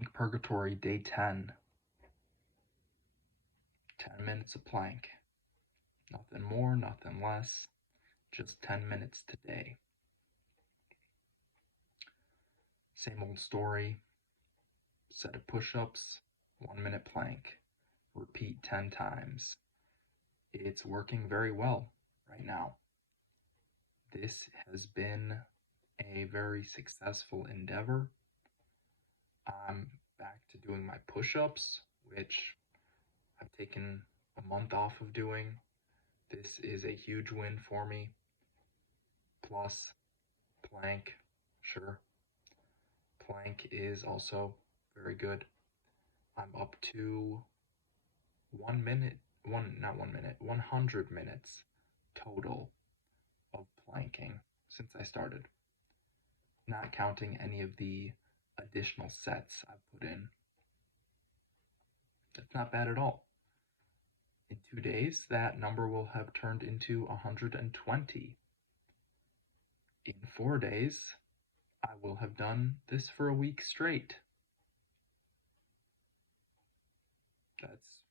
Plank Purgatory, day 10. 10 minutes of plank. Nothing more, nothing less. Just 10 minutes today. Same old story. Set of push-ups, 1 minute plank. Repeat 10 times. It's working very well right now. This has been a very successful endeavor. I'm back to doing my push-ups, which I've taken a month off of doing. This is a huge win for me. Plus, plank, sure. Plank is also very good. I'm up to 100 minutes total of planking since I started. Not counting any of the additional sets I've put in. That's not bad at all. In 2 days, that number will have turned into 120. In 4 days, I will have done this for a week straight. That's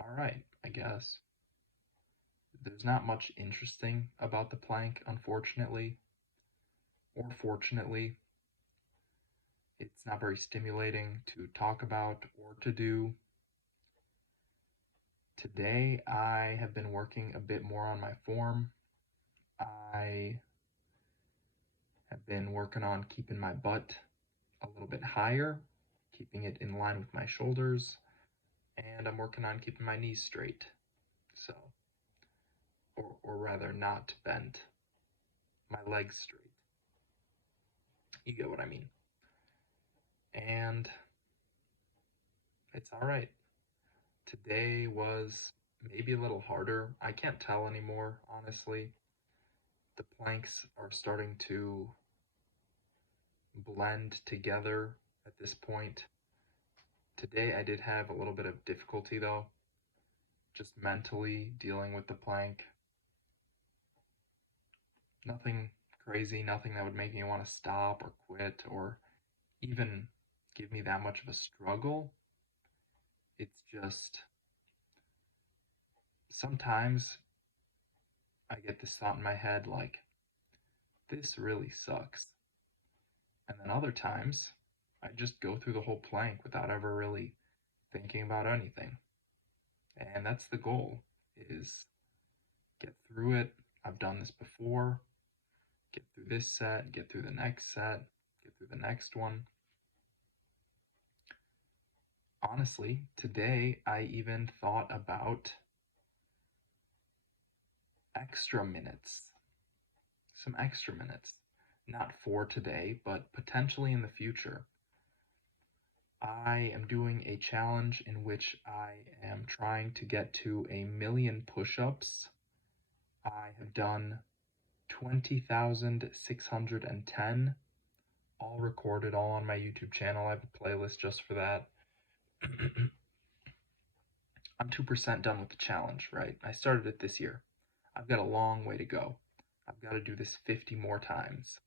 alright, I guess. There's not much interesting about the plank, unfortunately. Or fortunately. It's not very stimulating to talk about or to do. Today, I have been working a bit more on my form. I have been working on keeping my butt a little bit higher, keeping it in line with my shoulders, and I'm working on keeping my knees straight. So, or rather not bent, my legs straight. You get what I mean. And it's alright. Today was maybe a little harder. I can't tell anymore, honestly. The planks are starting to blend together at this point. Today I did have a little bit of difficulty though, just mentally dealing with the plank. Nothing crazy, nothing that would make me want to stop or quit or even give me that much of a struggle. It's just, sometimes I get this thought in my head like, this really sucks. And then other times, I just go through the whole plank without ever really thinking about anything. And that's the goal, is get through it. I've done this before. Get through this set, get through the next set, get through the next one. Honestly, today I even thought about extra minutes. Some extra minutes. Not for today, but potentially in the future. I am doing a challenge in which I am trying to get to 1,000,000 push-ups. I have done 20,610, all recorded, all on my YouTube channel. I have a playlist just for that. I'm 2% done with the challenge, right? I started it this year. I've got a long way to go. I've got to do this 50 more times.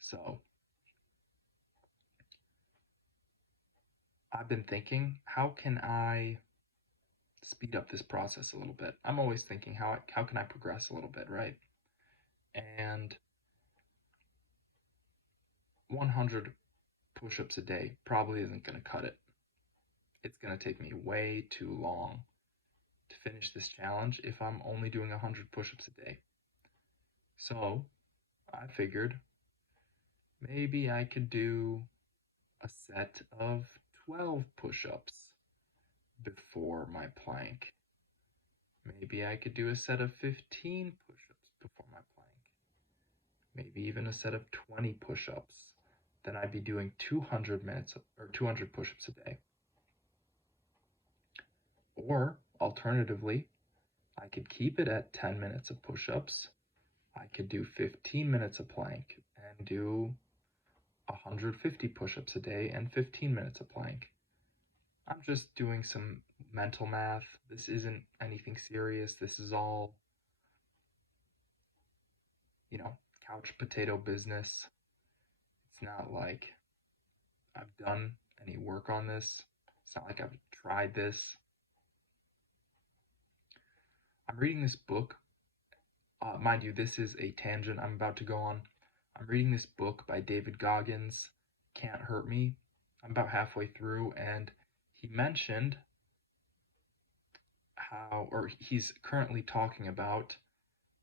So I've been thinking, how can I speed up this process a little bit? I'm always thinking, how can I progress a little bit, right? And 100 push-ups a day probably isn't going to cut it. It's going to take me way too long to finish this challenge if I'm only doing 100 push-ups a day. So I figured maybe I could do a set of 12 push-ups before my plank. Maybe I could do a set of 15 push-ups before my plank. Maybe even a set of 20 push-ups. Then I'd be doing 200 push-ups a day. Or, alternatively, I could keep it at 10 minutes of push-ups. I could do 15 minutes of plank and do 150 push-ups a day and 15 minutes of plank. I'm just doing some mental math. This isn't anything serious. This is all, couch potato business. It's not like I've done an any work on this. It's not like I've tried this. I'm reading this book. Mind you, this is a tangent I'm about to go on. I'm reading this book by David Goggins, Can't Hurt Me. I'm about halfway through, and he mentioned he's currently talking about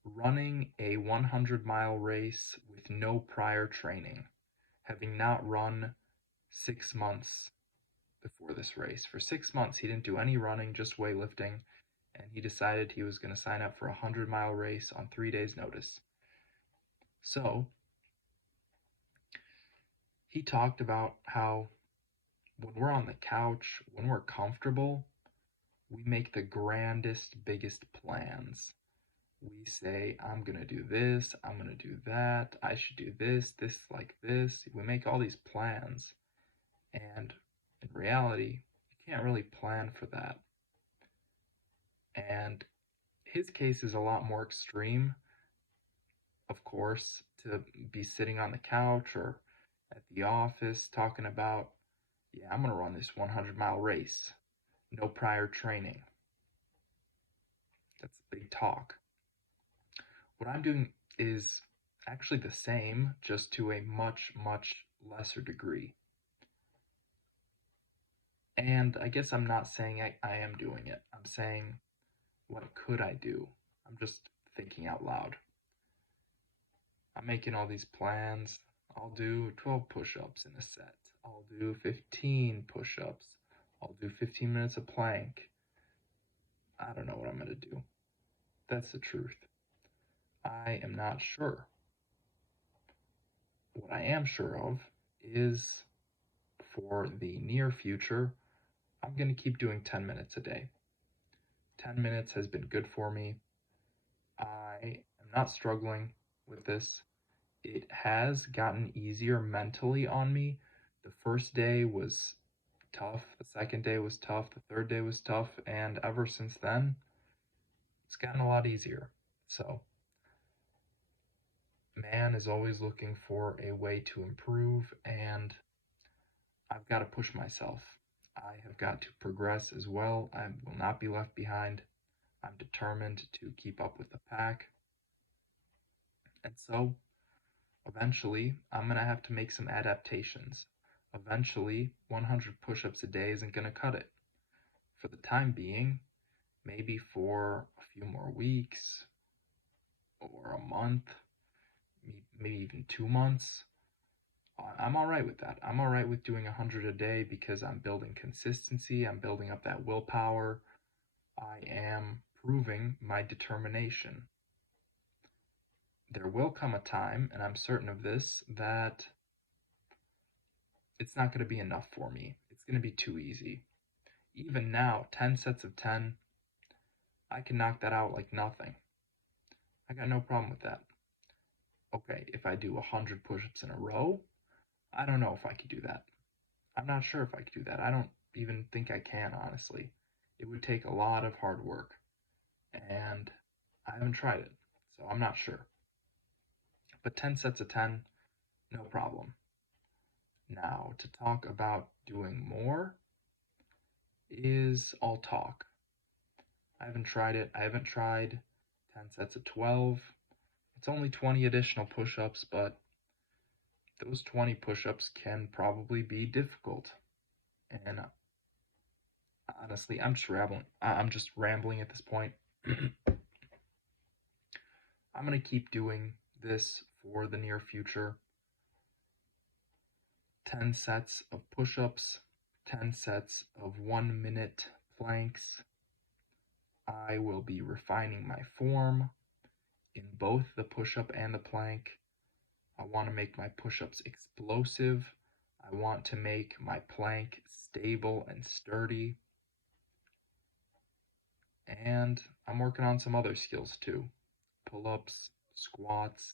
running a 100-mile race with no prior training, having not run 6 months before this race. For 6 months, he didn't do any running, just weightlifting, and he decided he was going to sign up for a 100-mile race on 3 days' notice. So, he talked about how when we're on the couch, when we're comfortable, we make the grandest, biggest plans. We say, I'm going to do this, I'm going to do that, I should do this, this like this. We make all these plans. And in reality, you can't really plan for that. And his case is a lot more extreme, of course, to be sitting on the couch or at the office talking about, yeah, I'm going to run this 100-mile race. No prior training. That's big talk. What I'm doing is actually the same, just to a much, much lesser degree. And I guess I'm not saying I am doing it. I'm saying, what could I do? I'm just thinking out loud. I'm making all these plans. I'll do 12 push-ups in a set. I'll do 15 push-ups. I'll do 15 minutes of plank. I don't know what I'm going to do. That's the truth. I am not sure. What I am sure of is for the near future, I'm going to keep doing 10 minutes a day. 10 minutes has been good for me. I am not struggling with this. It has gotten easier mentally on me. The first day was tough. The second day was tough. The third day was tough. And ever since then, it's gotten a lot easier. So, man is always looking for a way to improve, and I've got to push myself. I have got to progress as well. I will not be left behind. I'm determined to keep up with the pack. And so, eventually, I'm going to have to make some adaptations. Eventually, 100 push-ups a day isn't going to cut it. For the time being, maybe for a few more weeks or a month, maybe even 2 months, I'm all right with that. I'm all right with doing 100 a day because I'm building consistency. I'm building up that willpower. I am proving my determination. There will come a time, and I'm certain of this, that it's not going to be enough for me. It's going to be too easy. Even now, 10 sets of 10, I can knock that out like nothing. I got no problem with that. Okay, if I do 100 push-ups in a row, I don't know if I could do that. I'm not sure if I could do that. I don't even think I can, honestly. It would take a lot of hard work, and I haven't tried it, so I'm not sure. But 10 sets of 10, no problem. Now, to talk about doing more is all talk. I haven't tried it. I haven't tried 10 sets of 12. It's only 20 additional push-ups, but those 20 push-ups can probably be difficult. And honestly, I'm just rambling at this point. I'm going to keep doing this for the near future. 10 sets of push-ups, 10 sets of 1-minute planks. I will be refining my form in both the push-up and the plank. I want to make my push-ups explosive. I want to make my plank stable and sturdy. And I'm working on some other skills too. Pull-ups, squats.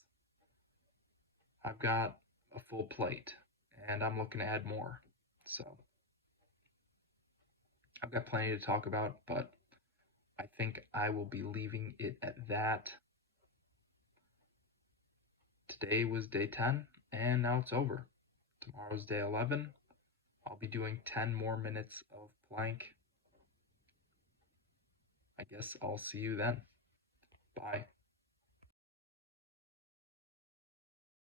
I've got a full plate, and I'm looking to add more. So, I've got plenty to talk about, but I think I will be leaving it at that. Today was day 10, and now it's over. Tomorrow's day 11. I'll be doing 10 more minutes of plank. I guess I'll see you then. Bye.